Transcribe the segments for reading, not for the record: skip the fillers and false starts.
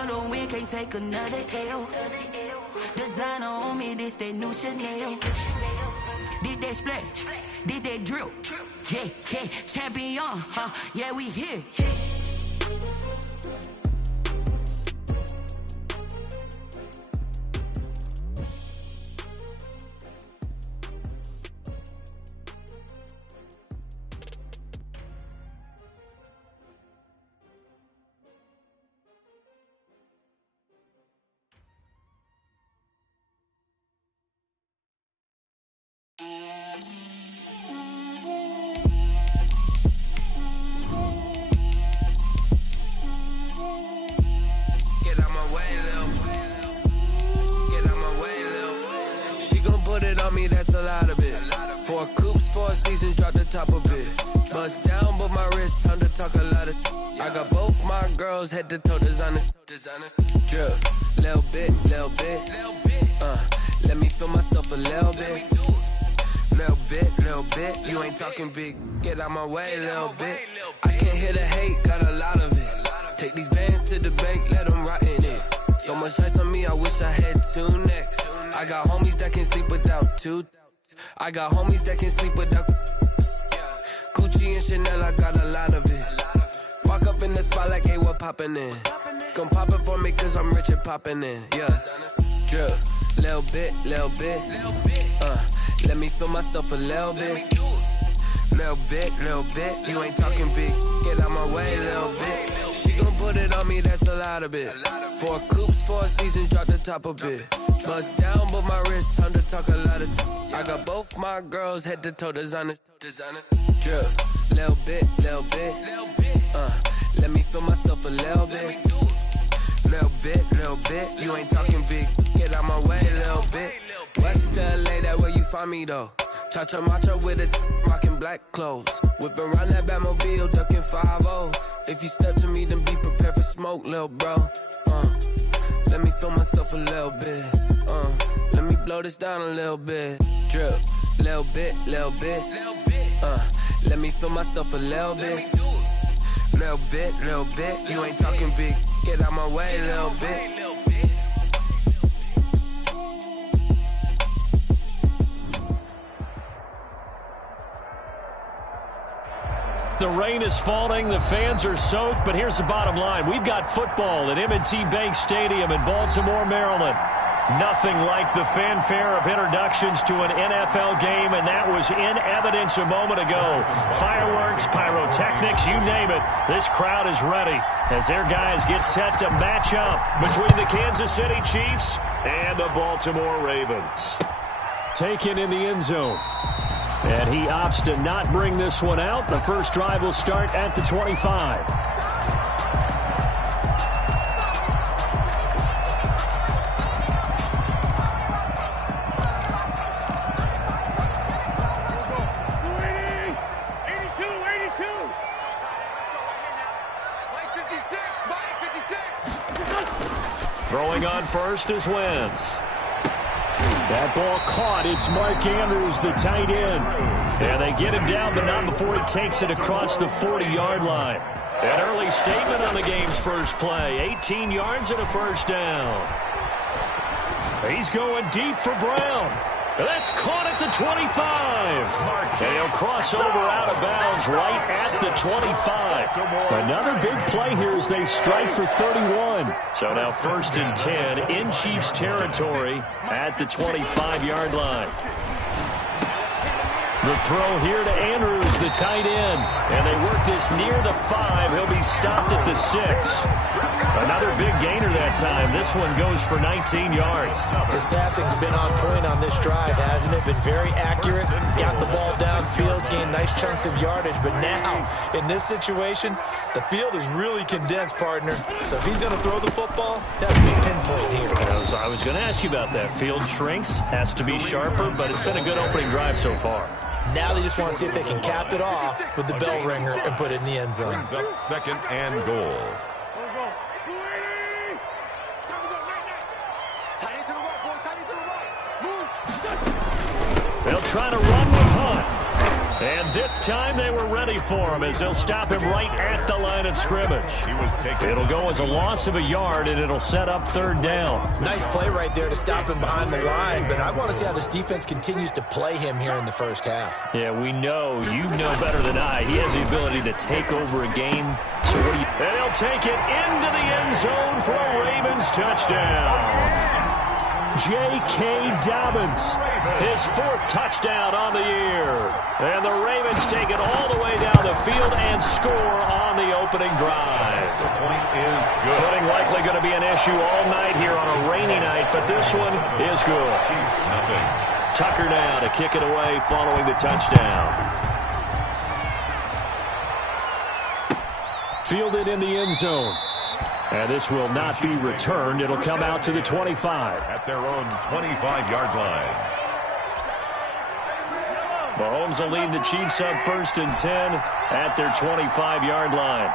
for the win, can't take another L. Designer on me, this that new Chanel. This that splash, this that drill. Yeah, yeah, champion, huh? Yeah, we here. That's a lot of it. 4 coops, 4 seasons, drop the top of it. Bust down, but my wrist, time to talk a lot of. I got both my girls head to toe designer. Drip, little bit. Let me feel myself a little bit. Little bit. You ain't talking big. Get out my way, little bit. I can't hear the hate, got a lot of it. Take these bands to the bank, let them rot in it. So much ice on me, I wish I had 2 necks. I got homies that can sleep without 2. I got homies that can sleep without Gucci and Chanel, I got a lot of it. Walk up in the spot like, hey, what poppin' in? Gon' pop it for me cause I'm rich and poppin' in. Yeah, drip, little bit. Let me feel myself a little bit. Little bit. You ain't talking big. Get out my way, little bit. She gon' put it on me, that's a lot of it. 4 coops, 4 seasons, drop the top a bit. Bust down, but my wrist, time to talk a lot of. I got both my girls head to toe designer. Drip, little bit. Let me feel myself a little bit. Little bit. You ain't talking big. Get out my way, little bit. West LA, that where you find me though. Cha-cha matcha with it, rockin' black clothes. Whippin' around that Batmobile, duckin' 5-0. If you step to me, then be prepared for smoke, lil' bro. Let me feel myself a little bit. Let me blow this down a little bit. Drip, little bit. Let me feel myself a little bit. Little bit. You ain't talking big. Get out my way, little bit. The rain is falling, the fans are soaked, but here's the bottom line. We've got football at M&T Bank Stadium in Baltimore, Maryland. Nothing like the fanfare of introductions to an NFL game, and that was in evidence a moment ago. Fireworks, pyrotechnics, you name it. This crowd is ready as their guys get set to match up between the Kansas City Chiefs and the Baltimore Ravens. Taken in the end zone. And he opts to not bring this one out. The first drive will start at the 25. Throwing on first is Wentz. That ball caught. It's Mark Andrews, the tight end. And they get him down, but not before he takes it across the 40-yard line. An early statement on the game's first play. 18 yards and a first down. He's going deep for Brown. That's caught at the 25. And he'll cross over out of bounds right at the 25. Another big play here as they strike for 31. So now 1st and 10 in Chiefs territory at the 25-yard line. The throw here to Andrews, the tight end. And they work this near the 5. He'll be stopped at the 6. Another big gainer that time. This one goes for 19 yards. His passing's been on point on this drive, hasn't it? Been very accurate. Got the ball downfield, gained nice chunks of yardage. But now, in this situation, the field is really condensed, partner. So if he's going to throw the football, that's a big pinpoint here. I was going to ask you about that. Field shrinks, has to be sharper, but it's been a good opening drive so far. Now they just want to see if they can cap it off with the bell ringer and put it in the end zone. Brings up 2nd and goal. They'll try to run with Hunt. And this time they were ready for him as they'll stop him right at the line of scrimmage. It'll go as a loss of a yard, and it'll set up third down. Nice play right there to stop him behind the line, but I want to see how this defense continues to play him here in the first half. Yeah, we know. You know better than I. He has the ability to take over a game. So what do you... And he'll take it into the end zone for a Ravens touchdown. J.K. Dobbins, his fourth touchdown on the year. And the Ravens take it all the way down the field and score on the opening drive. The point is good. Footing likely going to be an issue all night here on a rainy night, but this one is good. Chiefs, nothing. Tucker now to kick it away following the touchdown. Fielded in the end zone. And this will not be returned. It'll come out to the 25. At their own 25-yard line. Mahomes will lead the Chiefs up 1st and 10 at their 25-yard line.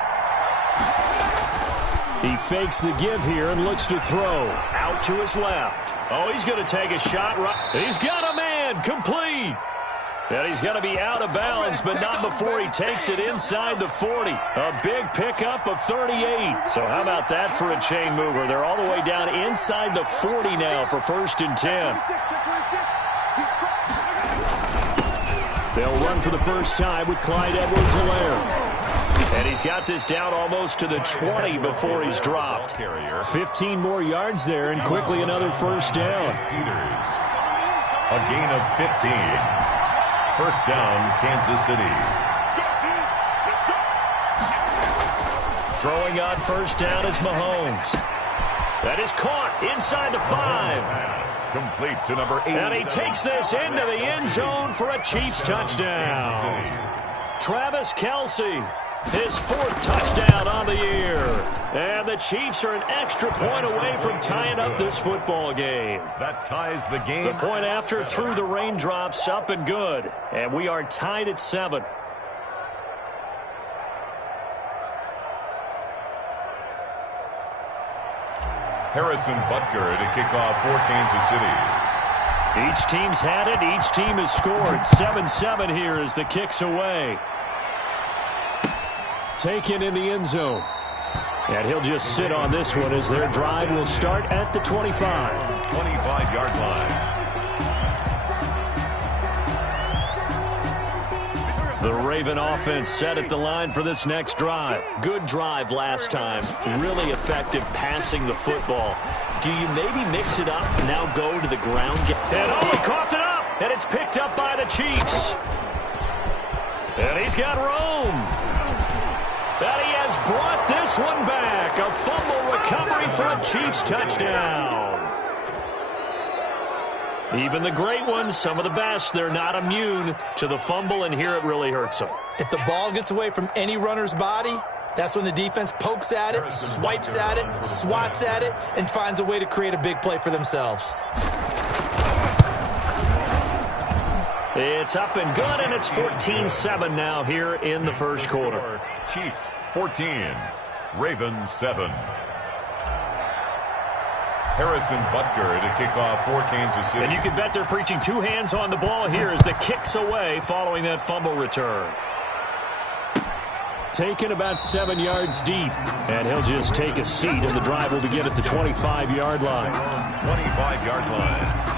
He fakes the give here and looks to throw. Out to his left. Oh, he's going to take a shot. He's got a man. Complete. And he's going to be out of bounds, but not before he takes it inside the 40. A big pickup of 38. So how about that for a chain mover? They're all the way down inside the 40 now for 1st and 10. They'll run for the first time with Clyde Edwards-Helaire. And he's got this down almost to the 20 before he's dropped. 15 more yards there, and quickly another first down. Peters. A gain of 15. First down, Kansas City. Throwing on first down is Mahomes. That is caught inside the 5. Pass complete to number 8. And he takes this into the end zone for a Chiefs touchdown. Travis Kelce, his 4th touchdown on the year. And the Chiefs are an extra point away from tying up this football game. That ties the game. The point after through the raindrops, up and good. And we are tied at 7. Harrison Butker to kick off for Kansas City. Each team's had it. Each team has scored. 7-7 here as the kick's away. Taken in the end zone. And he'll just sit on this one as their drive will start at the 25. 25-yard line. The Raven offense set at the line for this next drive. Good drive last time. Really effective passing the football. Do you maybe mix it up, now go to the ground? And oh, he coughed it up! And it's picked up by the Chiefs. And he's got Rome. And he has brought this one back. A fumble recovery for a Chiefs touchdown. Even the great ones, some of the best, they're not immune to the fumble, and here it really hurts them. If the ball gets away from any runner's body, that's when the defense pokes at it, swipes at it, swats at it, and finds a way to create a big play for themselves. It's up and good, and it's 14-7 now here in the first quarter. Chiefs 14, Ravens 7. Harrison Butker to kick off for Kansas City. And you can bet they're preaching 2 hands on the ball here as the kick's away following that fumble return. Taken about 7 yards deep, and he'll just take a seat, and the drive will begin at the 25-yard line. 25-yard line.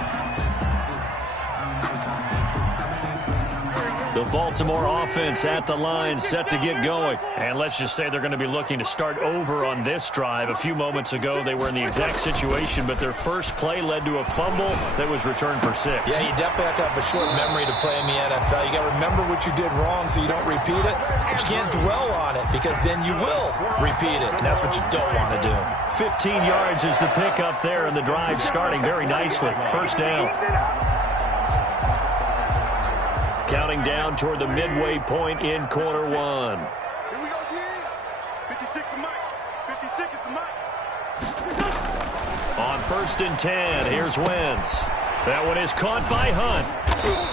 The Baltimore offense at the line, set to get going. And let's just say they're going to be looking to start over on this drive. A few moments ago, they were in the exact situation, but their first play led to a fumble that was returned for 6. Yeah, you definitely have to have a short memory to play in the NFL. You got to remember what you did wrong so you don't repeat it. But you can't dwell on it because then you will repeat it, and that's what you don't want to do. 15 yards is the pickup there, and the drive starting very nicely. First down. Counting down toward the midway point in quarter 1. Here we go again. 56 is Mike. 56 is the Mike. On 1st and 10, here's Wentz. That one is caught by Hunt.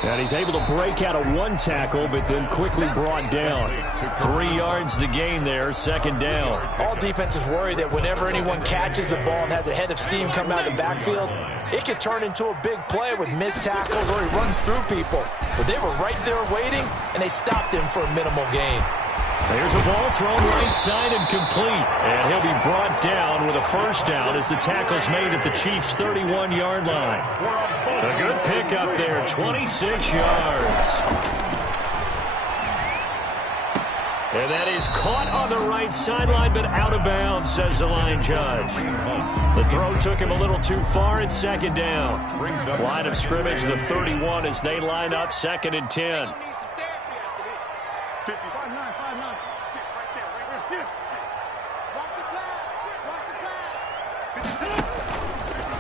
And he's able to break out of one tackle, but then quickly brought down. 3 yards the gain there, second down. All defenses worry that whenever anyone catches the ball and has a head of steam come out of the backfield, it could turn into a big play with missed tackles or he runs through people. But they were right there waiting, and they stopped him for a minimal gain. There's a ball thrown right side and complete. And he'll be brought down with a first down as the tackle's made at the Chiefs' 31-yard line. A good pickup there, 26 yards. And that is caught on the right sideline, but out of bounds, says the line judge. The throw took him a little too far at second down. Line of scrimmage, the 31 as they line up, 2nd and 10.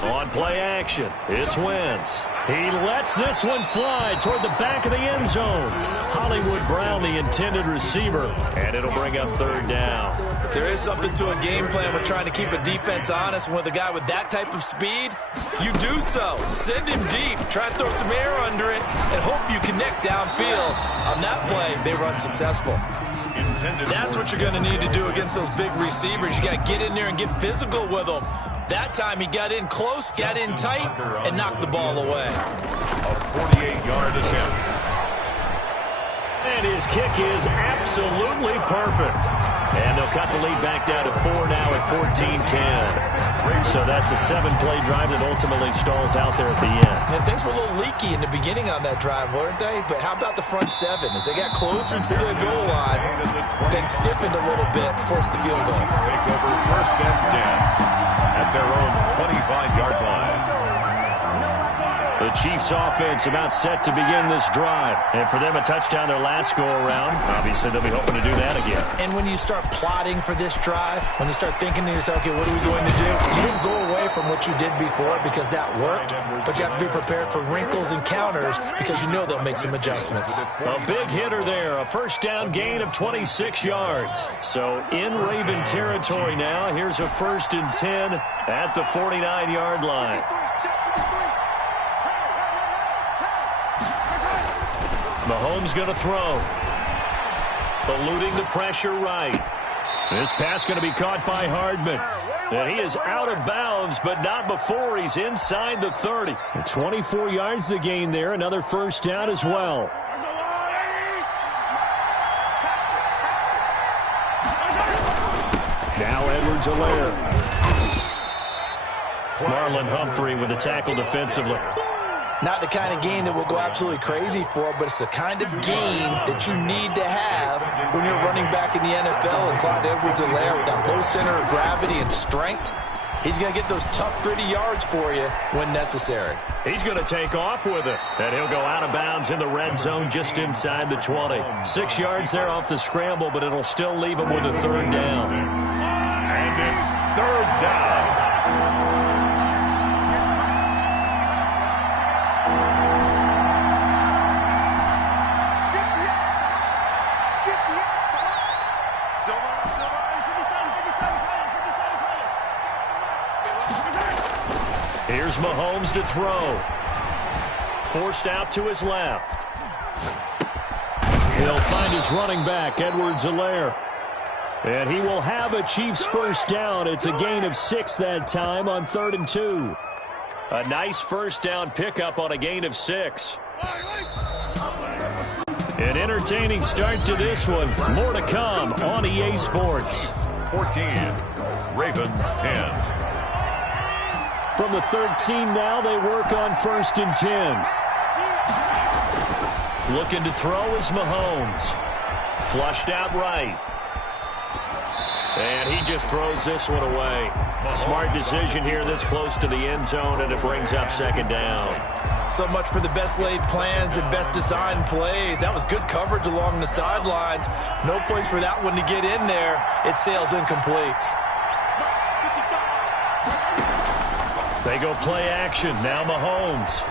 On play action, it's Wentz. He lets this one fly toward the back of the end zone. Hollywood Brown, the intended receiver, and it'll bring up 3rd down. There is something to a game plan with trying to keep a defense honest. With a guy with that type of speed, you do so. Send him deep, try to throw some air under it, and hope you connect downfield. On that play, they were unsuccessful. That's what you're going to need to do against those big receivers. You got to get in there and get physical with them. That time he got in close, got in tight, and knocked the ball away. A 48-yard attempt. And his kick is absolutely perfect. And they'll cut the lead back down to 4 now at 14-10. So that's a 7-play drive that ultimately stalls out there at the end. And things were a little leaky in the beginning on that drive, weren't they? But how about the front 7? As they got closer to the goal line, things stiffened a little bit, forced the field goal. Take over 1st and 10 at their own 25-yard line. The Chiefs offense about set to begin this drive. And for them, a touchdown their last go-around. Obviously, they'll be hoping to do that again. And when you start plotting for this drive, when you start thinking to yourself, okay, what are we going to do? You didn't go away from what you did before because that worked, but you have to be prepared for wrinkles and counters because you know they'll make some adjustments. A big hitter there, a first down gain of 26 yards. So in Raven territory now, here's a 1st and 10 at the 49-yard line. Mahomes going to throw. Eluding the pressure right. This pass going to be caught by Hardman. And he is out of bounds, but not before he's inside the 30. 24 yards the gain there. Another first down as well. Now Edwards-Helaire. Marlon Humphrey with the tackle defensively. Not the kind of gain that we'll go absolutely crazy for, but it's the kind of gain that you need to have when you're running back in the NFL. And Clyde Edwards-Helaire with that low center of gravity and strength, he's going to get those tough, gritty yards for you when necessary. He's going to take off with it, and he'll go out of bounds in the red zone just inside the 20. 6 yards there off the scramble, but it'll still leave him with a 3rd down. And it's 3rd down. Here's Mahomes to throw. Forced out to his left. He'll find his running back, Edwards-Helaire. And he will have a Chiefs first down. It's a gain of 6 that time on 3rd and 2. A nice first down pickup on a gain of 6. An entertaining start to this one. More to come on EA Sports. 14, Ravens 10. From the 13 now, they work on 1st and 10. Looking to throw is Mahomes. Flushed out right. And he just throws this one away. Smart decision here this close to the end zone, and it brings up 2nd down. So much for the best laid plans and best designed plays. That was good coverage along the sidelines. No place for that one to get in there. It sails incomplete. They go play action. Now Mahomes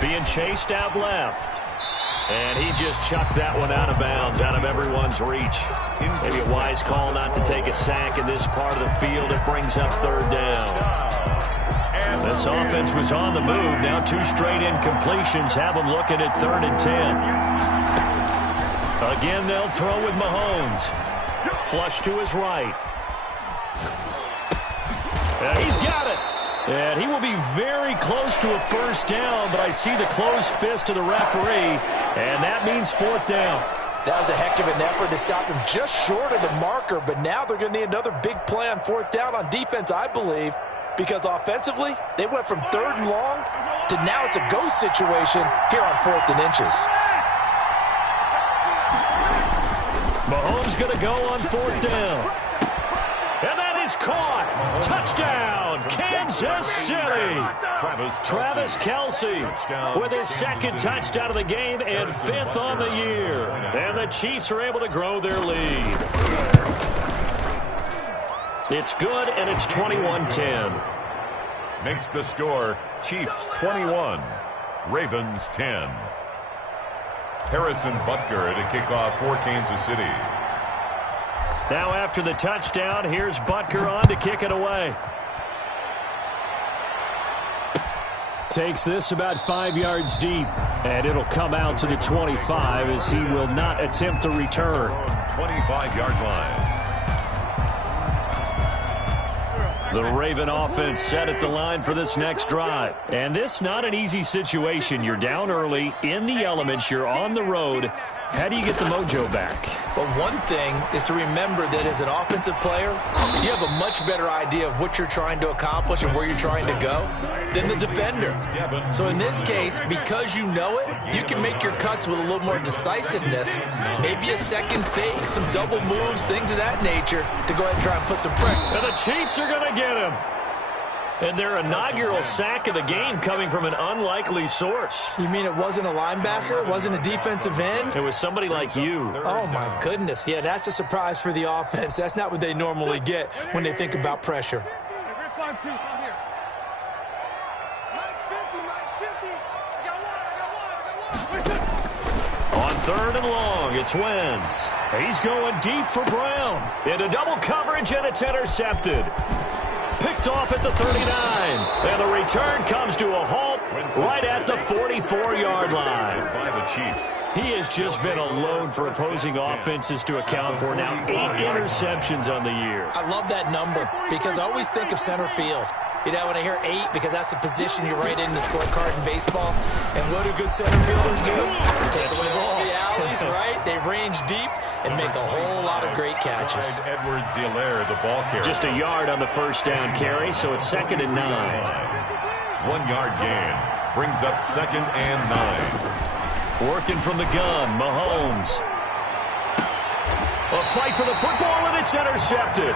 being chased out left. And he just chucked that one out of bounds, out of everyone's reach. Maybe a wise call not to take a sack in this part of the field. It brings up 3rd down. This offense was on the move. Now 2 straight incompletions have them looking at 3rd and 10. Again, they'll throw with Mahomes. Flush to his right. And he's got it. And he will be very close to a 1st down, but I see the closed fist of the referee, and that means 4th down. That was a heck of an effort to stop him just short of the marker, but now they're going to need another big play on 4th down on defense, I believe, because offensively, they went from 3rd and long to now it's a go situation here on 4th and inches. Mahomes going to go on 4th down. And that is caught. Touchdown, Kansas City. Travis Kelce with his 2nd touchdown of the game and 5th on the year. And the Chiefs are able to grow their lead. It's good, and it's 21-10. Makes the score Chiefs 21, Ravens 10. Harrison Butker to kick off for Kansas City. Now after the touchdown, here's Butker on to kick it away. Takes this about 5 yards deep, and it'll come out to the 25 as he will not attempt to return. 25-yard line. The Raven offense set at the line for this next drive. And this not an easy situation. You're down early, in the elements, you're on the road. How do you get the mojo back? Well, one thing is to remember that as an offensive player, you have a much better idea of what you're trying to accomplish and where you're trying to go than the defender. So in this case, because you know it, you can make your cuts with a little more decisiveness, maybe a second fake, some double moves, things of that nature, to go ahead and try and put some pressure. And the Chiefs are going to get him. And their inaugural sack of the game coming from an unlikely source. You mean it wasn't a linebacker? It wasn't a defensive end? It was somebody like you. Oh, my goodness. Yeah, that's a surprise for the offense. That's not what they normally get when they think about pressure. On 3rd and long, it's Wentz. He's going deep for Brown. Into double coverage, and it's intercepted. Picked off at the 39. And the return comes to a halt right at the 44-yard line. By the Chiefs. He has just been a load for opposing offenses to account for. Now 8 interceptions on the year. I love that number because I always think of center field. You know, when I hear 8, because that's the position you write in the scorecard in baseball. And what do good center fielders do? Take away all the alleys, right? They range deep and make a whole lot of great catches. Edwards-Helaire, the ball carrier. Just a yard on the 1st down carry, so it's 2nd and 9. 1-yard gain brings up 2nd and 9. Working from the gun, Mahomes. A fight for the football, and it's intercepted.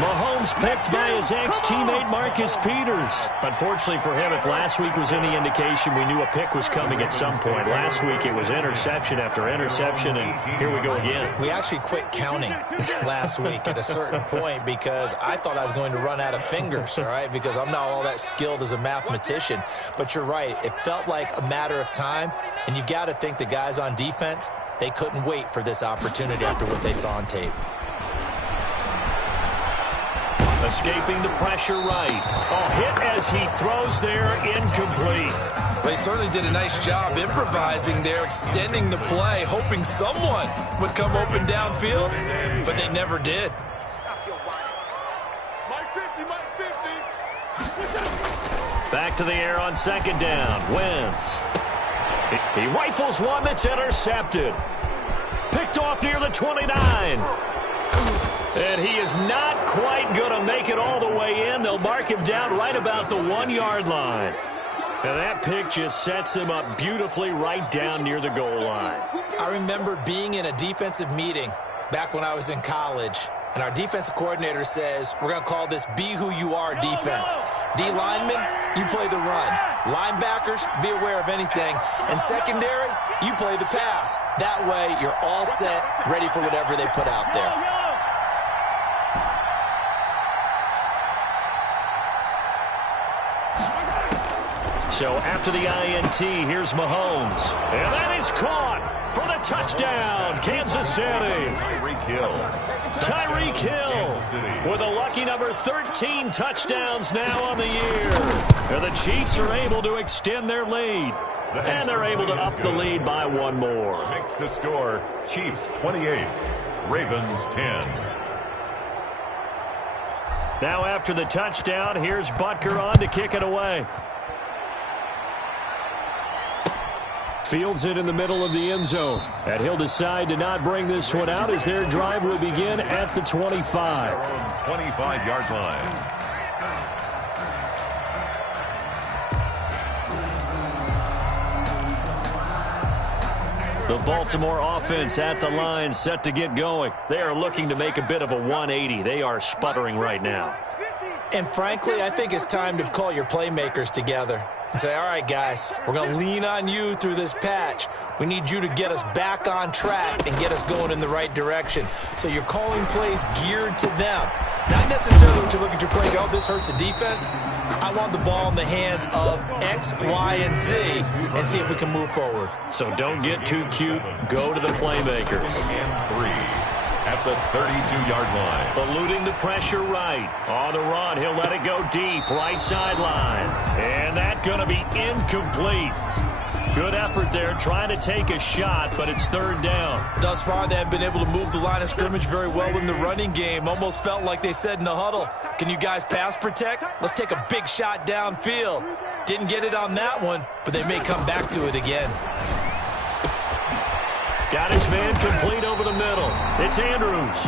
Mahomes picked by his ex-teammate Marcus Peters. Unfortunately for him, if last week was any indication, we knew a pick was coming at some point. Last week it was interception after interception, and here we go again. We actually quit counting last week at a certain point because I thought I was going to run out of fingers, all right, because I'm not all that skilled as a mathematician. But you're right. It felt like a matter of time, and you got to think the guys on defense, they couldn't wait for this opportunity after what they saw on tape. Escaping the pressure right. A hit as he throws there, incomplete. They certainly did a nice job improvising there, extending the play, hoping someone would come open downfield, but they never did. Back to the air on 2nd down. Wentz. He rifles one that's intercepted. Picked off near the 29. And he is not quite going to make it all the way in. They'll mark him down right about the 1-yard line. And that pick just sets him up beautifully right down near the goal line. I remember being in a defensive meeting back when I was in college, and our defensive coordinator says, we're going to call this Be Who You Are defense. D linemen, you play the run. Linebackers, be aware of anything. And secondary, you play the pass. That way, you're all set, ready for whatever they put out there. So after the INT, here's Mahomes. And that is caught. for the touchdown, Kansas City. Tyreek Hill with a lucky number 13 touchdowns now on the year. And the Chiefs are able to extend their lead. And they're able to up the lead by one more. Makes the score Chiefs 28, Ravens 10. Now after the touchdown, here's Butker on to kick it away. Fields it in the middle of the end zone. And he'll decide to not bring this one out as their drive will begin at the 25. 25-yard line. The Baltimore offense at the line, set to get going. They are looking to make a bit of a 180. They are sputtering right now. And frankly, I think it's time to call your playmakers together and say, all right, guys, we're going to lean on you through this patch. We need you to get us back on track and get us going in the right direction. So you're calling plays geared to them. Not necessarily what you look at your plays, oh, this hurts the defense. I want the ball in the hands of X, Y, and Z and see if we can move forward. So don't get too cute. Go to the playmakers. And 3 at the 32-yard line. Eluding the pressure right. On the run, he'll let it go deep. Right sideline. And that's going to be incomplete. Good effort there, trying to take a shot, but it's third down. Thus far, they have been able to move the line of scrimmage very well in the running game. Almost felt like they said in the huddle, can you guys pass protect? Let's take a big shot downfield. Didn't get it on that one, but they may come back to it again. Got his man complete over the middle. It's Andrews.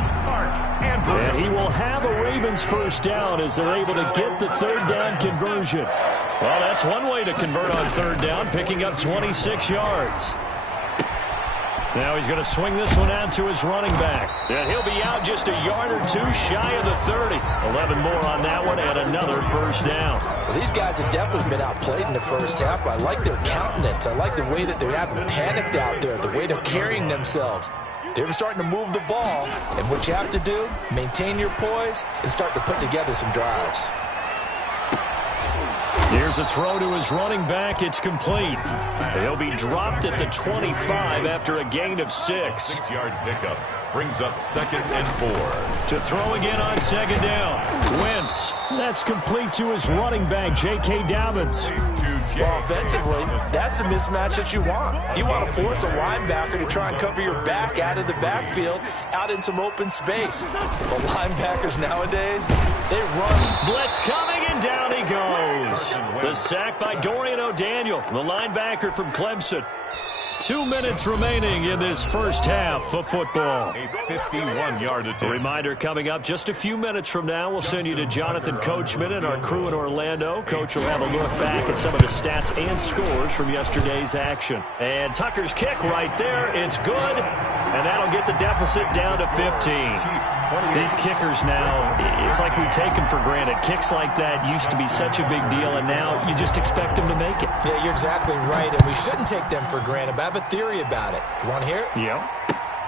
And he will have a Ravens first down as they're able to get the third down conversion. Well, that's one way to convert on third down, picking up 26 yards. Now he's going to swing this one out to his running back. And he'll be out just a yard or two shy of the 30. 11 more on that one and another first down. Well, these guys have definitely been outplayed in the first half. I like their countenance. I like the way that they're having panicked out there, the way they're carrying themselves. They're starting to move the ball, and what you have to do, maintain your poise and start to put together some drives. Here's a throw to his running back. It's complete. He'll be dropped at the 25 after a gain of 6. 6-yard pickup brings up 2nd and 4. To throw again on second down. Wentz. That's complete to his running back, J.K. Dobbins. Well, offensively, that's the mismatch that you want. You want to force a linebacker to try and cover your back out of the backfield, out in some open space. The linebackers nowadays, they run. Blitz coming, and down he goes. The sack by Dorian O'Daniel, the linebacker from Clemson. 2 minutes remaining in this first half of football. A 51-yard attempt. A reminder coming up just a few minutes from now. We'll send you to Jonathan Coachman and our crew in Orlando. Coach will have a look back at some of the stats and scores from yesterday's action. And Tucker's kick right there. It's good. And that'll get the deficit down to 15. These kickers now, it's like we take them for granted. Kicks like that used to be such a big deal, and now you just expect them to make it. Yeah, you're exactly right, and we shouldn't take them for granted. But I have a theory about it. You want to hear it? Yeah.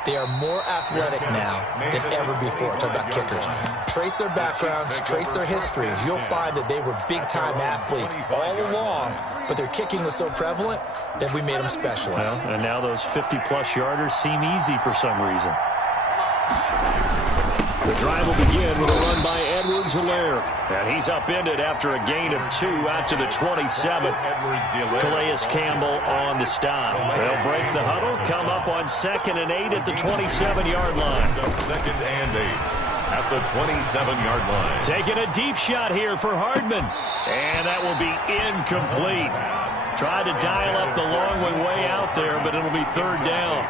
They are more athletic now than ever before. Talk about kickers. Trace their backgrounds, trace their histories. You'll find that they were big-time athletes all along, but their kicking was so prevalent that we made them specialists. Well, and now those 50-plus yarders seem easy for some reason. The drive will begin with a run by Edwards-Helaire. And he's upended after a gain of 2 out to the 27. Calais Campbell on the stop. They'll break the huddle, come up on 2nd and 8 at the 27-yard line. 2nd and 8 at the 27-yard line. Taking a deep shot here for Hardman. And that will be incomplete. Tried to dial up the long way out there, but it'll be third down.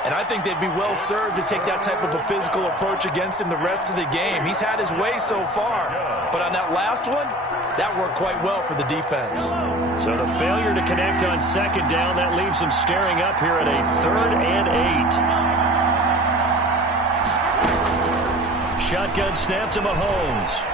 And I think they'd be well served to take that type of a physical approach against him the rest of the game. He's had his way so far. But on that last one, that worked quite well for the defense. So the failure to connect on second down, that leaves them staring up here at a 3rd and 8. Shotgun snap to Mahomes.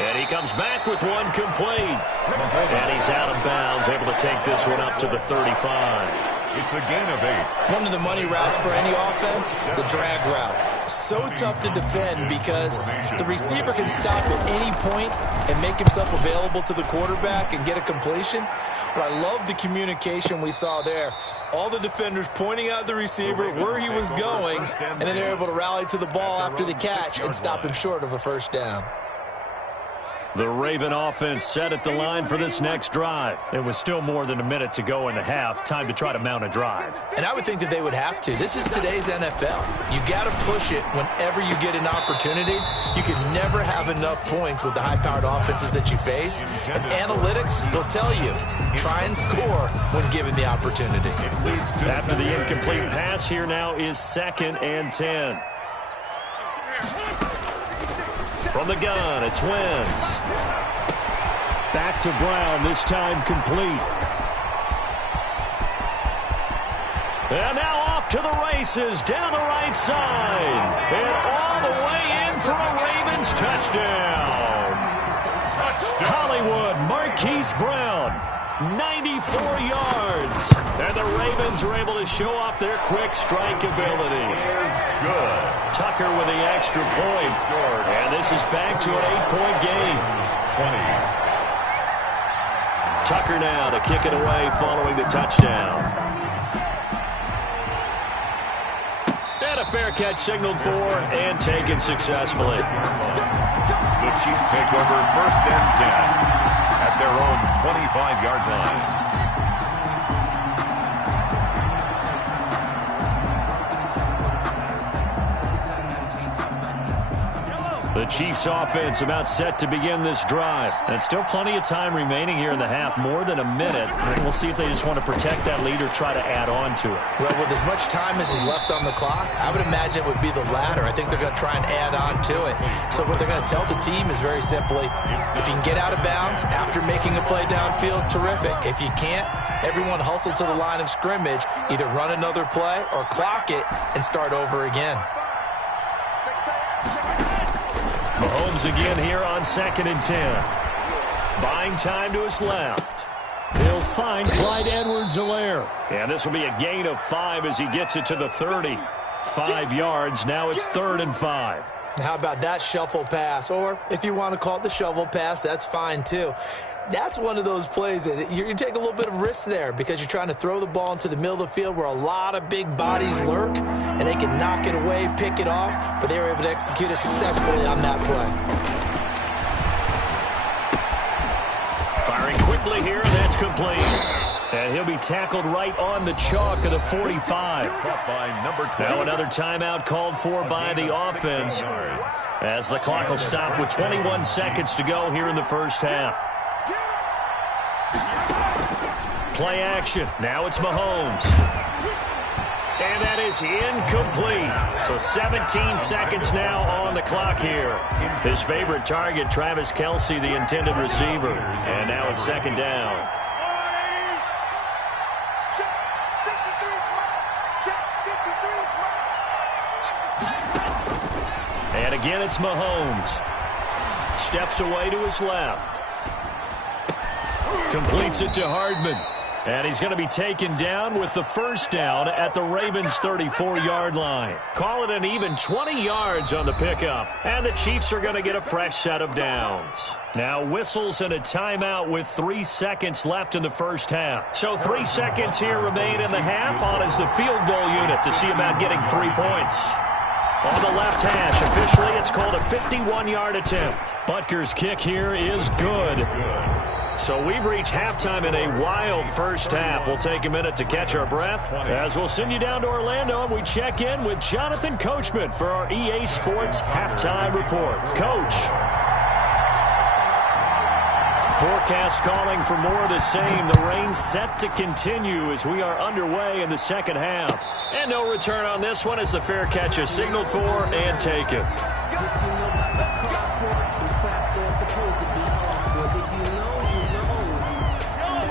And he comes back with one complete. And he's out of bounds, able to take this one up to the 35. It's a gain of 8. One of the money routes for any offense, the drag route. so tough to defend because the receiver can stop at any point and make himself available to the quarterback and get a completion. But I love the communication we saw there. All the defenders pointing out the receiver where he was going, and then they're able to rally to the ball after the catch and stop him short of a first down. The Raven offense set at the line for this next drive. It was still more than a minute to go in the half. Time to try to mount a drive. And I would think that they would have to. This is today's NFL. You got to push it whenever you get an opportunity. You can never have enough points with the high-powered offenses that you face. And analytics will tell you, try and score when given the opportunity. After the incomplete pass, here now is 2nd and 10. From the gun, it's Wentz. Back to Brown, this time complete. And now off to the races, down the right side. And all the way in for a Ravens touchdown. Hollywood Marquise Brown, 94 yards. And the Ravens are able to show off their quick strike ability. Good. Tucker with the extra point. And this is back to an 8-point game. 20. Tucker now to kick it away following the touchdown. And a fair catch signaled for and taken successfully. The Chiefs take over 1st and 10 at their own 25-yard line. The Chiefs offense about set to begin this drive. And still plenty of time remaining here in the half, more than a minute. And we'll see if they just want to protect that lead or try to add on to it. Well, with as much time as is left on the clock, I would imagine it would be the latter. I think they're going to try and add on to it. So what they're going to tell the team is very simply, if you can get out of bounds after making a play downfield, terrific. If you can't, everyone hustle to the line of scrimmage, either run another play or clock it and start over again. Mahomes again here on 2nd and 10. Buying time to his left. He'll find Clyde Edwards-Helaire. And this will be a gain of 5 as he gets it to the 30. 5 yards. Now it's 3rd and 5. How about that shuffle pass? Or if you want to call it the shovel pass, that's fine too. That's one of those plays that you take a little bit of risk there because you're trying to throw the ball into the middle of the field where a lot of big bodies lurk, and they can knock it away, pick it off, but they were able to execute it successfully on that play. Firing quickly here, and that's complete. And he'll be tackled right on the chalk of the 45. Caught by number 20. Now another timeout called for by the offense as the clock will stop with 21 seconds to go here in the first half. Play action. Now it's Mahomes. And that is incomplete. So 17 seconds now on the clock here. His favorite target, Travis Kelce, the intended receiver. And now it's 2nd down. And again, it's Mahomes. Steps away to his left. Completes it to Hardman. And he's going to be taken down with the first down at the Ravens' 34-yard line. Call it an even 20 yards on the pickup. And the Chiefs are going to get a fresh set of downs. Now whistles and a timeout with 3 seconds left in the first half. So 3 seconds here remain in the half. On is the field goal unit to see about getting 3 points. On the left hash, officially it's called a 51-yard attempt. Butker's kick here is good. So we've reached halftime in a wild first half. We'll take a minute to catch our breath as we'll send you down to Orlando and we check in with Jonathan Coachman for our EA Sports Halftime Report. Coach. Forecast calling for more of the same. The rain set to continue as we are underway in the second half. And no return on this one as the fair catch is signaled for and taken.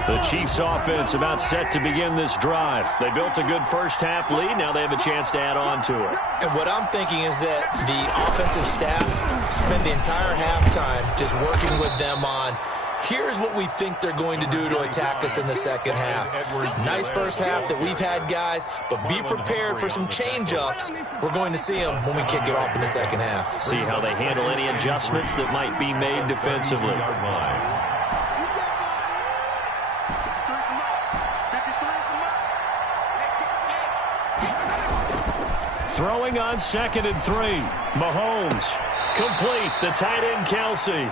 The Chiefs offense about set to begin this drive. They built a good first half lead. Now they have a chance to add on to it. And what I'm thinking is that the offensive staff spend the entire halftime just working with them on Here's what we think they're going to do to attack us in the second half. Nice first half that we've had, guys, but be prepared for some change-ups. We're going to see them when we kick it off in the second half. See how they handle any adjustments that might be made defensively. Throwing on 2nd and 3. Mahomes complete. The tight end Kelsey.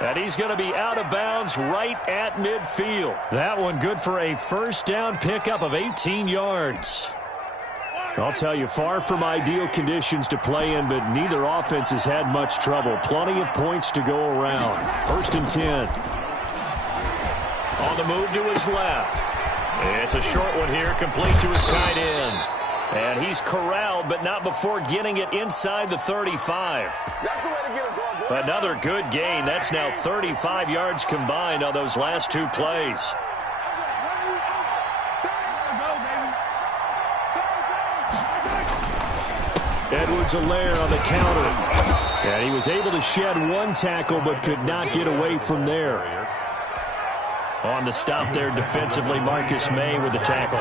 And he's going to be out of bounds right at midfield. That one good for a first down pickup of 18 yards. I'll tell you, far from ideal conditions to play in, but neither offense has had much trouble. Plenty of points to go around. 1st and 10. On the move to his left. It's a short one here, complete to his tight end. And he's corralled, but not before getting it inside the 35. Another good gain. That's now 35 yards combined on those last 2 plays. Edwards-Helaire on the counter. And he was able to shed 1 tackle, but could not get away from there. On the stop there defensively, Marcus May with the tackle.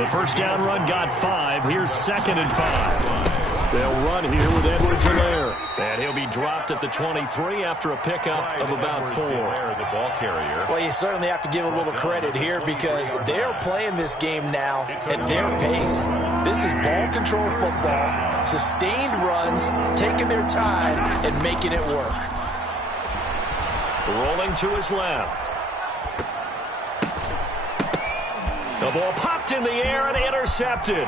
The first down run got 5. Here's 2nd and 5. They'll run here with Edwards-Helaire. And he'll be dropped at the 23 after a pickup of about 4. The ball carrier. Well, you certainly have to give a little credit here because they're playing this game now at their pace. This is ball control football, sustained runs, taking their time and making it work. Rolling to his left. The ball popped in the air and intercepted.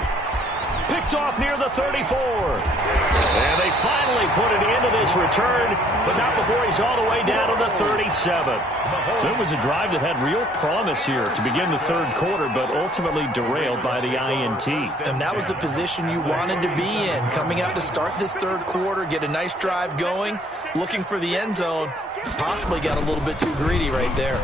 Picked off near the 34. And they finally put an end to this return, but not before he's all the way down to the 37. So it was a drive that had real promise here to begin the 3rd quarter, but ultimately derailed by the INT. And that was the position you wanted to be in, coming out to start this 3rd quarter, get a nice drive going, looking for the end zone. Possibly got a little bit too greedy right there.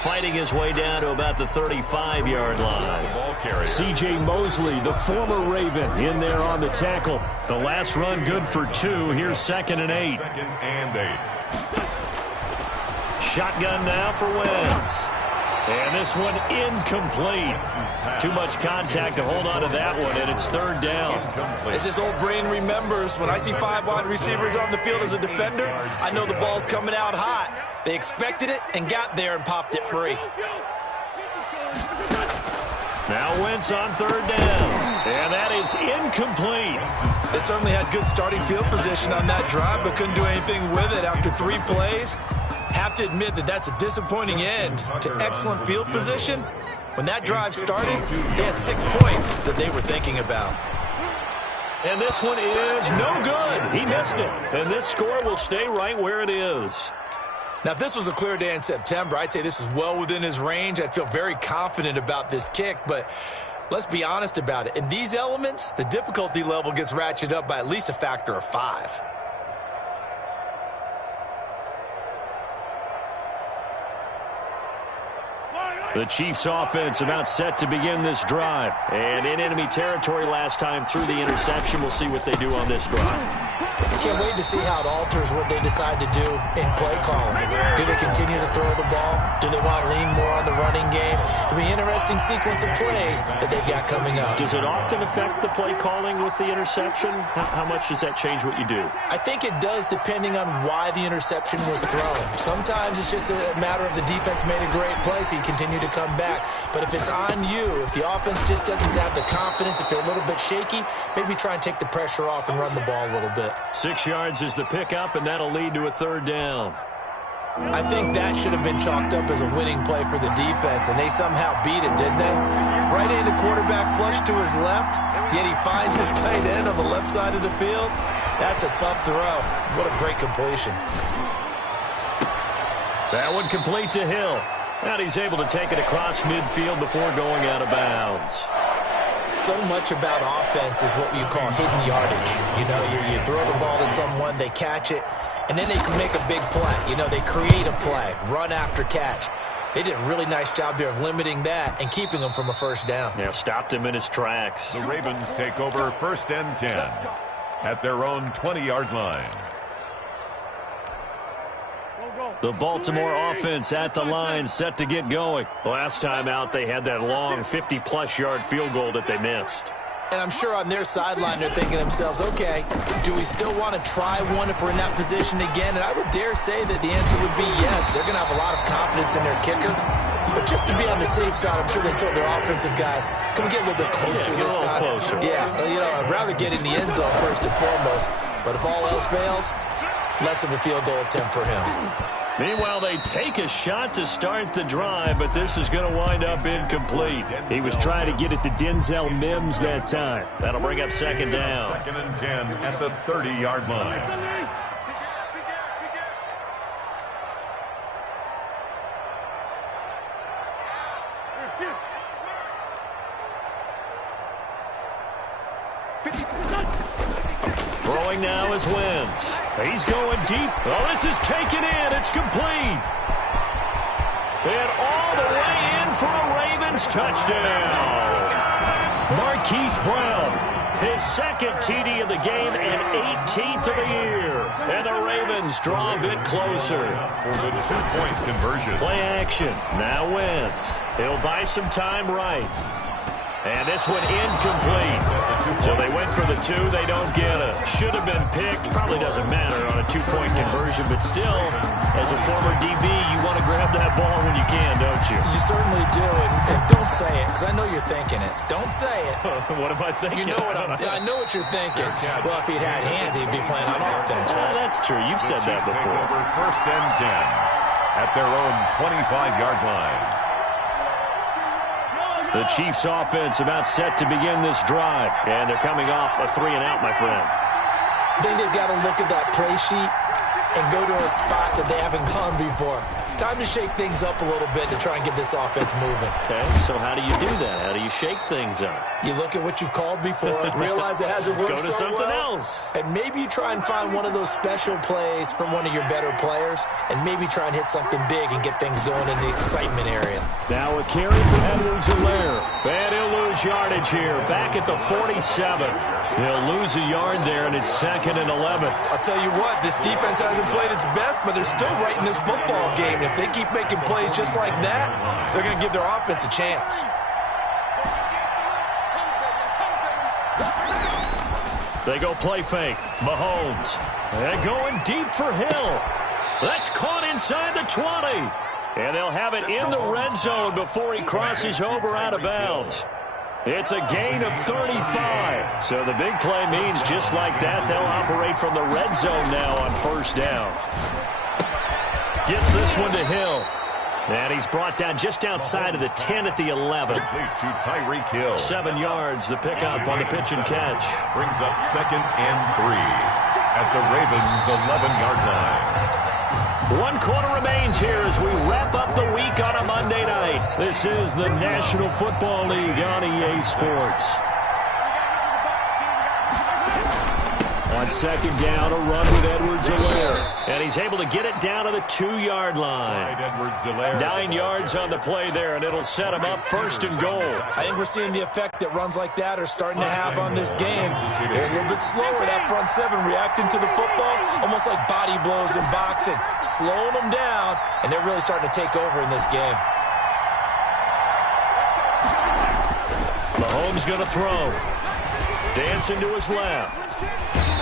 Fighting his way down to about the 35-yard line. C.J. Mosley, the former Raven, in there on the tackle. The last run good for 2. Here's 2nd and 8. Shotgun now for Wentz. And this one incomplete. Too much contact to hold on to that one, and it's 3rd down. As his old brain remembers, when I see 5 wide receivers on the field as a defender, I know the ball's coming out hot. They expected it and got there and popped it free. Now Wentz on 3rd down. And that is incomplete. They certainly had good starting field position on that drive, but couldn't do anything with it after 3 plays. Have to admit that that's a disappointing end to excellent field position. When that drive started, they had 6 points that they were thinking about. And this one is no good. He missed it. And this score will stay right where it is. Now, if this was a clear day in September, I'd say this is well within his range. I'd feel very confident about this kick, but let's be honest about it. In these elements, the difficulty level gets ratcheted up by at least a factor of 5. The Chiefs offense about set to begin this drive. And in enemy territory last time through the interception. We'll see what they do on this drive. I can't wait to see how it alters what they decide to do in play calling. Do they continue to throw the ball? Do they want to lean more on the running game? It'll be an interesting sequence of plays that they've got coming up. Does it often affect the play calling with the interception? How much does that change what you do? I think it does depending on why the interception was thrown. Sometimes it's just a matter of the defense made a great play, so you continue to come back. But if it's on you, if the offense just doesn't have the confidence, if they're a little bit shaky, maybe try and take the pressure off and run the ball a little bit. 6 yards is the pickup, and that'll lead to a 3rd down. I think that should have been chalked up as a winning play for the defense, and they somehow beat it, didn't they? Right-handed quarterback flush to his left, yet he finds his tight end on the left side of the field. That's a tough throw. What a great completion. That one complete to Hill. And he's able to take it across midfield before going out of bounds. So much about offense is what you call hidden yardage. You know, you throw the ball to someone, they catch it, and then they can make a big play. You know, they create a play, run after catch. They did a really nice job there of limiting that and keeping him from a first down. Yeah, stopped him in his tracks. The Ravens take over 1st and 10 at their own 20-yard line. The Baltimore offense at the line, set to get going. Last time out, they had that long 50-plus yard field goal that they missed. And I'm sure on their sideline they're thinking to themselves, okay, do we still want to try one if we're in that position again? And I would dare say that the answer would be yes. They're going to have a lot of confidence in their kicker. But just to be on the safe side, I'm sure they told their offensive guys, can we get a little bit closer this time? Closer. Yeah, I'd rather get in the end zone first and foremost. But if all else fails, less of a field goal attempt for him. Meanwhile, they take a shot to start the drive, but this is going to wind up incomplete. He was trying to get it to Denzel Mims that time. That'll bring up second down. 2nd and 10 at the 30-yard line. Throwing now is Wentz. He's going deep. Oh, this is taken in. It's complete. And all the way in for a Ravens touchdown. Marquise Brown, his second TD of the game and 18th of the year. And the Ravens draw a bit closer. For the 2-point conversion. Play action. Now Wentz. He'll buy some time right. And this one incomplete. So they went for the 2. They don't get it. Should have been picked. Probably doesn't matter on a 2-point conversion. But still, as a former DB, you want to grab that ball when you can, don't you? You certainly do. And don't say it, because I know you're thinking it. Don't say it. What am I thinking? You know what I know what you're thinking. Well, if he'd had hands, he'd be playing on offense. Well, that's true. You've said that before. Over 1st and 10 at their own 25-yard line. The Chiefs offense about set to begin this drive. And they're coming off a 3-and-out, my friend. I think they've got to look at that play sheet and go to a spot that they haven't gone before. Time to shake things up a little bit to try and get this offense moving. Okay, so how do you do that? How do you shake things up? You look at what you've called before, realize it hasn't worked so well. Go to something else. And maybe you try and find one of those special plays from one of your better players, and maybe try and hit something big and get things going in the excitement area. Now a carry for Edwards-Helaire. And he'll lose yardage here. Back at the 47. He'll lose a yard there, and it's 2nd and 11. I'll tell you what, this defense hasn't played its best, but they're still right in this football game. If they keep making plays just like that, they're going to give their offense a chance. They go play fake. Mahomes. And going deep for Hill. That's caught inside the 20. And they'll have it in the red zone before he crosses over out of bounds. It's a gain of 35. So the big play means just like that, they'll operate from the red zone now on 1st down. Gets this one to Hill. And he's brought down just outside of the 10 at the 11. To Tyreek Hill. 7 yards, the pickup on the pitch and catch. Brings up 2nd and 3 at the Ravens' 11-yard line. 1 quarter remains here as we wrap up the week on a Monday night. This is the National Football League on EA Sports. On 2nd down, a run with Edwards-Helaire. And he's able to get it down to the 2-yard line. 9 yards on the play there, and it'll set him up 1st and goal. I think we're seeing the effect that runs like that are starting to have on this game. They're a little bit slower, that front 7, reacting to the football, almost like body blows in boxing, slowing them down, and they're really starting to take over in this game. Mahomes going to throw. Dancing to his left.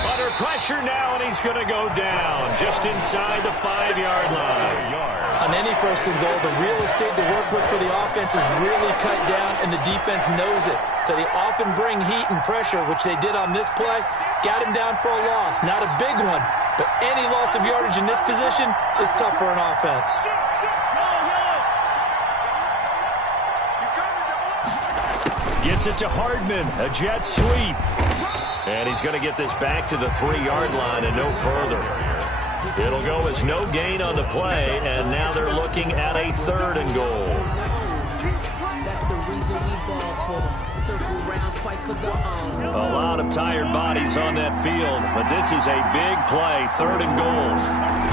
Under pressure now, and he's going to go down just inside the 5-yard line. On any 1st and goal, the real estate to work with for the offense is really cut down, and the defense knows it. So they often bring heat and pressure, which they did on this play. Got him down for a loss. Not a big one, but any loss of yardage in this position is tough for an offense. Gets it to Hardman, a jet sweep. And he's going to get this back to the 3-yard line and no further. It'll go as no gain on the play, and now they're looking at a 3rd and goal. A lot of tired bodies on that field, but this is a big play, 3rd and goal.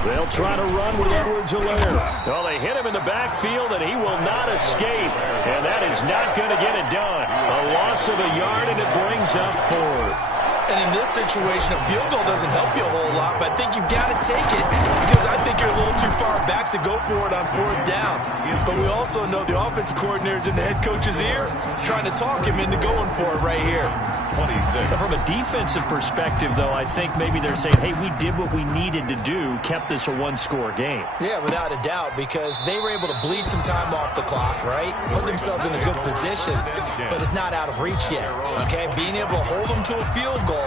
They'll try to run with Edwards-Helaire. Well, they hit him in the backfield, and he will not escape. And that is not going to get it done. A loss of a yard, and it brings up 4th. And in this situation, a field goal doesn't help you a whole lot, but I think you've got to take it because I think you're a little too far back to go for it on 4th down. But we also know the offensive coordinator's in the head coach's ear trying to talk him into going for it right here. 26. From a defensive perspective, though, I think maybe they're saying, hey, we did what we needed to do, kept this a one-score game. Yeah, without a doubt, because they were able to bleed some time off the clock, right? Put themselves in a good position, but it's not out of reach yet, okay? Being able to hold them to a field goal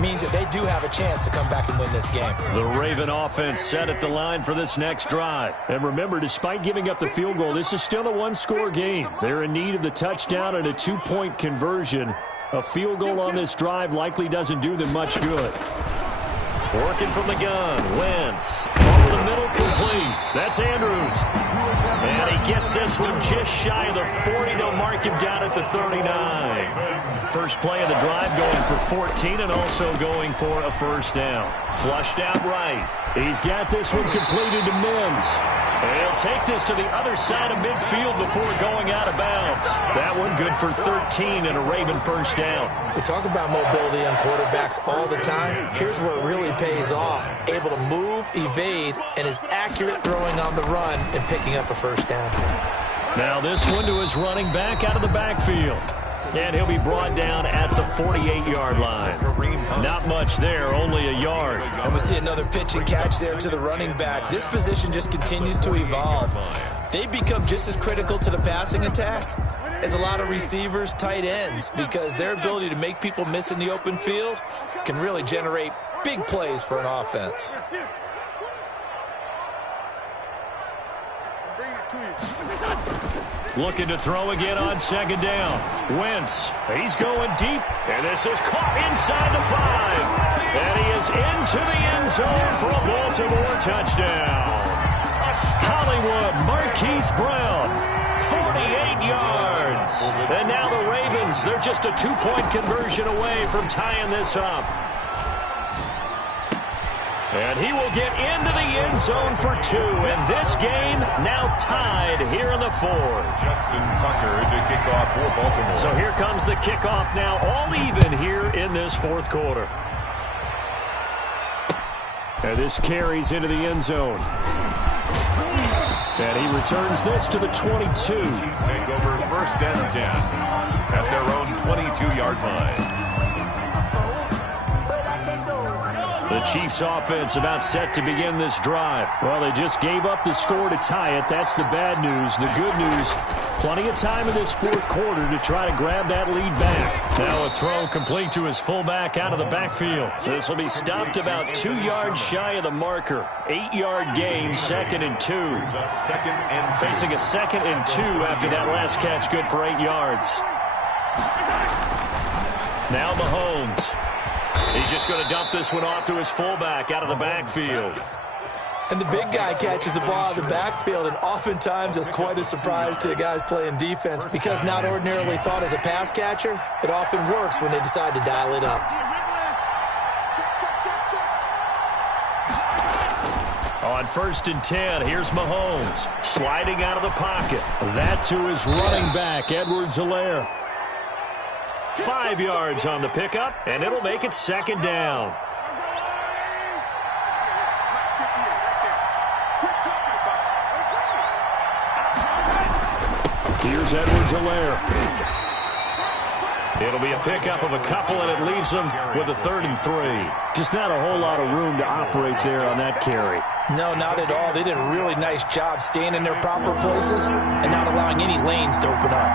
means that they do have a chance to come back and win this game. The Raven offense set at the line for this next drive. And remember, despite giving up the field goal, this is still a one-score game. They're in need of the touchdown and a 2-point conversion. A field goal on this drive likely doesn't do them much good. Working from the gun, Wentz. Over the middle, complete. That's Andrews. And he gets this one just shy of the 40. They'll mark him down at the 39. First play of the drive going for 14 and also going for a first down. Flushed out right. He's got this one completed to Mims. And he'll take this to the other side of midfield before going out of bounds. That one good for 13 and a Raven first down. We talk about mobility on quarterbacks all the time. Here's where it really pays off. Able to move, evade, and is accurate throwing on the run and picking up a first down. Now this one to his running back out of the backfield. And he'll be brought down at the 48-yard line. Not much there, only a yard. And we see another pitch and catch there to the running back. This position just continues to evolve. They become just as critical to the passing attack as a lot of receivers, tight ends, because their ability to make people miss in the open field can really generate big plays for an offense. Looking to throw again on second down. Wentz, he's going deep, and this is caught inside the 5. And he is into the end zone for a Baltimore touchdown. Hollywood Marquise Brown, 48 yards. And now the Ravens, they're just a 2-point conversion away from tying this up. And he will get into the end zone for 2. And this game now tied here in the 4th. Justin Tucker to kick off for Baltimore. So here comes the kickoff now, all even here in this 4th quarter. And this carries into the end zone. And he returns this to the 22. Chiefs take over first and 10 at their own 22-yard line. The Chiefs offense about set to begin this drive. Well, they just gave up the score to tie it. That's the bad news. The good news, plenty of time in this 4th quarter to try to grab that lead back. Now a throw complete to his fullback out of the backfield. This will be stopped about 2 yards shy of the marker. 8-yard gain, 2nd and 2. Facing a 2nd and 2 after that last catch, good for 8 yards. Now Mahomes. He's just going to dump this one off to his fullback out of the backfield. And the big guy catches the ball out of the backfield, and oftentimes it's quite a surprise to guys playing defense because not ordinarily thought as a pass catcher, it often works when they decide to dial it up. On 1st and 10, here's Mahomes sliding out of the pocket. That to his running back, Edwards-Helaire. 5 yards on the pickup, and it'll make it 2nd down. Here's Edwards-Helaire. It'll be a pickup of a couple, and it leaves them with a 3rd and 3. Just not a whole lot of room to operate there on that carry. No, not at all. They did a really nice job staying in their proper places and not allowing any lanes to open up.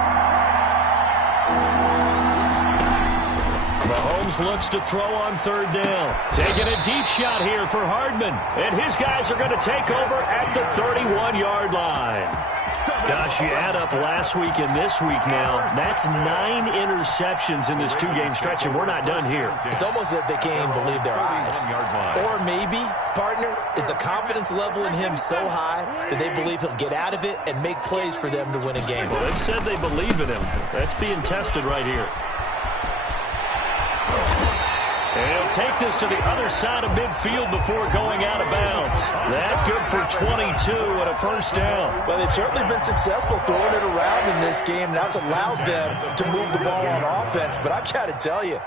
Mahomes looks to throw on 3rd down. Taking a deep shot here for Hardman. And his guys are going to take over at the 31-yard line. Gosh, you add up last week and this week now, that's 9 interceptions in this 2-game stretch, and we're not done here. It's almost as if they can't even believe their eyes. Or maybe, partner, is the confidence level in him so high that they believe he'll get out of it and make plays for them to win a game. Well, they've said they believe in him. That's being tested right here. And he'll take this to the other side of midfield before going out of bounds. That good for 22 and a first down. Well, they've certainly been successful throwing it around in this game. That's allowed them to move the ball on offense. But I've got to tell you,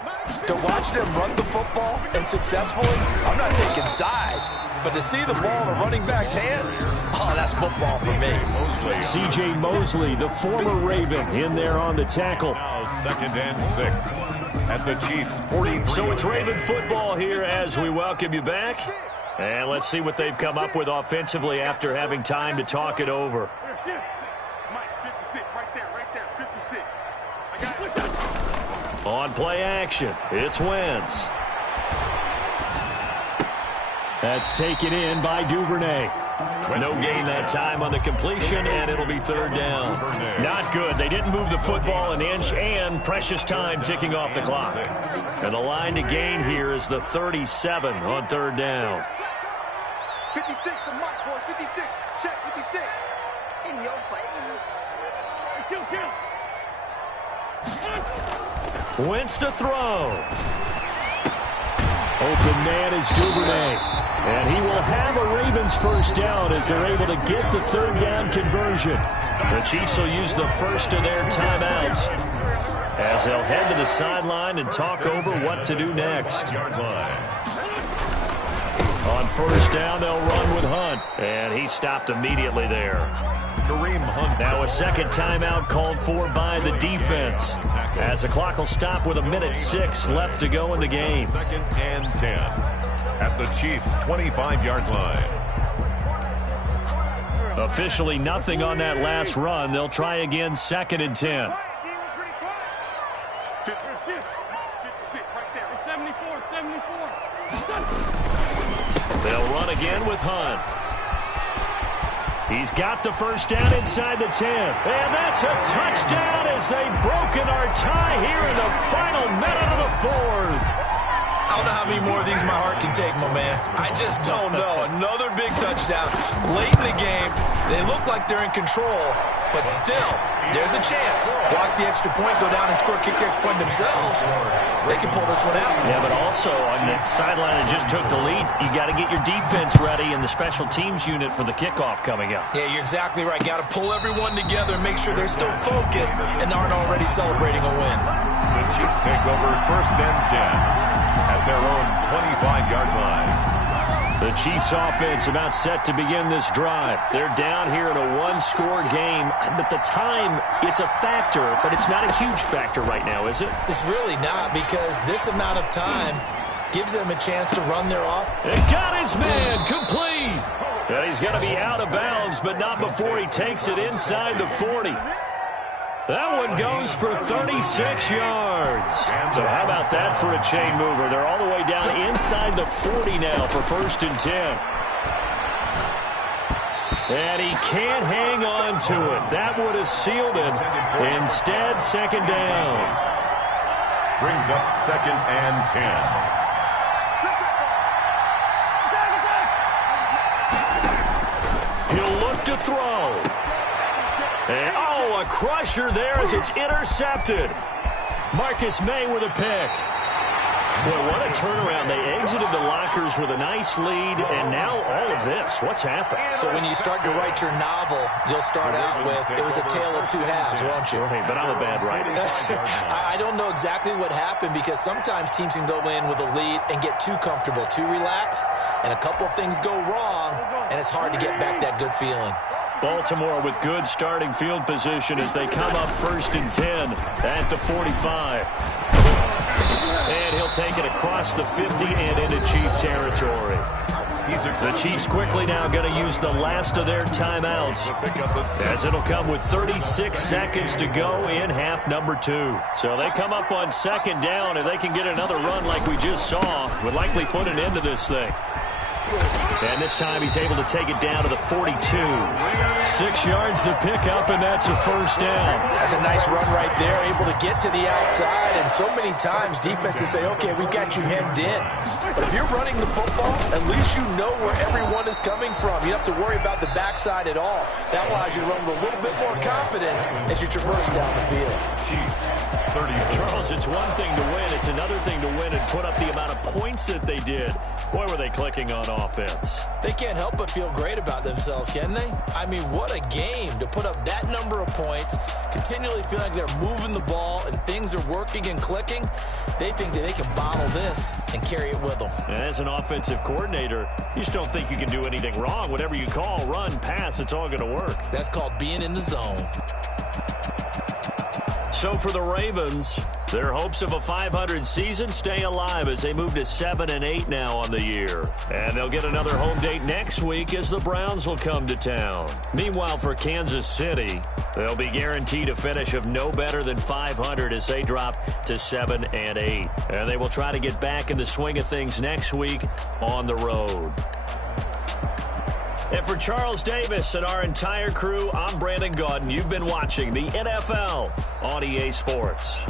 to watch them run the football and successfully, I'm not taking sides. But to see the ball in a running back's hands, oh, that's football for me. C.J. Mosley, the former Raven, in there on the tackle. Now 2nd and 6 at the Chiefs 43. So it's Raven football here as we welcome you back. And let's see what they've come up with offensively after having time to talk it over. Mike, 56, right there, 56. I got it. On play action, it's Wentz. That's taken in by Duvernay. No gain that time on the completion, and it'll be 3rd down. Not good. They didn't move the football an inch, and precious time ticking off the clock. And the line to gain here is the 37 on 3rd down. 56 to Mike, boys, 56. Check 56. In your face. Wentz to throw. Open man is Duvernay. And he will have a Ravens first down as they're able to get the 3rd down conversion. The Chiefs will use the first of their timeouts as they'll head to the sideline and talk over what to do next. On 1st down, they'll run with Hunt. And he stopped immediately there. Kareem Hunt. Now a second timeout called for by the defense as the clock will stop with 1:06 left to go in the game. 2nd and 10 at the Chiefs 25-yard line. Officially nothing on that last run. They'll try again 2nd and 10. 56, right there. 74. They'll run again with Hunt. He's got the first down inside the 10. And that's a touchdown as they've broken our tie here in the final minute of the 4th. I don't know how many more of these my heart can take, my man. I just don't know. Another big touchdown. Late in the game, they look like they're in control, but still, there's a chance. Block the extra point, go down and score, kick the extra point themselves. They can pull this one out. Yeah, but also on the sideline that just took the lead, you got to get your defense ready in the special teams unit for the kickoff coming up. Yeah, you're exactly right. Got to pull everyone together and make sure they're still focused and aren't already celebrating a win. The Chiefs take over 1st and 10 at their own 25-yard line. The Chiefs offense about set to begin this drive. They're down here in a one-score game, but the time, it's a factor, but it's not a huge factor right now, is it? It's really not, because this amount of time gives them a chance to run their offense. And got his man complete. And he's going to be out of bounds, but not before he takes it inside the 40. That one goes for 36 yards. So how about that for a chain mover? They're all the way down inside the 40 now for 1st and 10. And he can't hang on to it. That would have sealed it. Instead, 2nd down. Brings up 2nd and 10. He'll look to throw. And, a crusher there as it's intercepted. Marcus May with a pick. Boy, what a turnaround. They exited the lockers with a nice lead, and now all of this. What's happened? So when you start to write your novel, you'll start out with, it was a tale of two halves, won't you? Hey, but I'm a bad writer. I don't know exactly what happened, because sometimes teams can go in with a lead and get too comfortable, too relaxed, and a couple of things go wrong, and it's hard to get back that good feeling. Baltimore with good starting field position as they come up 1st and 10 at the 45. And he'll take it across the 50 and into Chief territory. The Chiefs quickly now going to use the last of their timeouts, as it'll come with 36 seconds to go in half number 2. So they come up on 2nd down. If they can get another run like we just saw, would likely put an end to this thing. And this time he's able to take it down to the 42. 6 yards the pickup, and that's a first down. That's a nice run right there, able to get to the outside. And so many times defenses say, okay, we've got you hemmed in. But if you're running the football, at least you know where everyone is coming from. You don't have to worry about the backside at all. That allows you to run with a little bit more confidence as you traverse down the field. Chiefs, 30. Charles, it's one thing to win. It's another thing to win and put up the amount of points that they did. Boy, were they clicking on offense. They can't help but feel great about themselves, can they? I mean, what a game to put up that number of points, continually feel like they're moving the ball and things are working and clicking. They think that they can bottle this and carry it with them. And as an offensive coordinator, you just don't think you can do anything wrong. Whatever you call, run, pass, it's all going to work. That's called being in the zone. So for the Ravens, their hopes of a 500 season stay alive as they move to 7-8 now on the year. And they'll get another home date next week as the Browns will come to town. Meanwhile, for Kansas City, they'll be guaranteed a finish of no better than 500 as they drop to 7-8. And they will try to get back in the swing of things next week on the road. And for Charles Davis and our entire crew, I'm Brandon Gaudin. You've been watching the NFL on EA Sports.